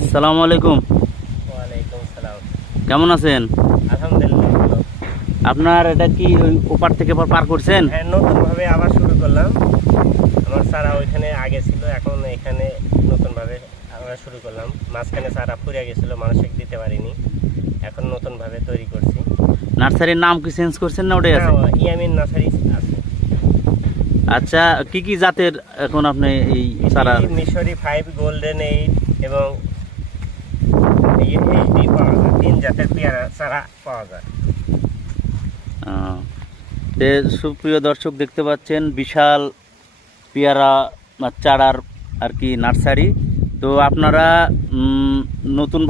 আসসালামু আলাইকুম। ওয়ালাইকুম সালাম। কেমন আছেন? আলহামদুলিল্লাহ ভালো। আপনার এটা কি ওই ওপার থেকে পার করছেন? হ্যাঁ, নতুনভাবে আবার শুরু করলাম। আমার চারা ওইখানে আগে ছিল, এখন এখানে নতুনভাবে আবার শুরু করলাম। মাঝখানে চারা ফুরিয়ে গেছিলো, মানুষকে দিতে পারিনি, এখন নতুনভাবে তৈরি করছি। নার্সারির নাম কি চেঞ্জ করছেন না ওটাই আছে? হ্যাঁ, ইয়ামিন নার্সারি আছে। আচ্ছা, কি কি জাতের এখন আপনি এই চারা? মিশরি 5, গোল্ডেন 8 এবং এইচডি পাওয়া যায়। 3 জাতের পেয়ারা চারা পাওয়া যায়। সুপ্রিয় দর্শক, দেখতে পাচ্ছেন বিশাল পেয়ারা চারার আর কি নার্সারি। তো আপনারা নতুন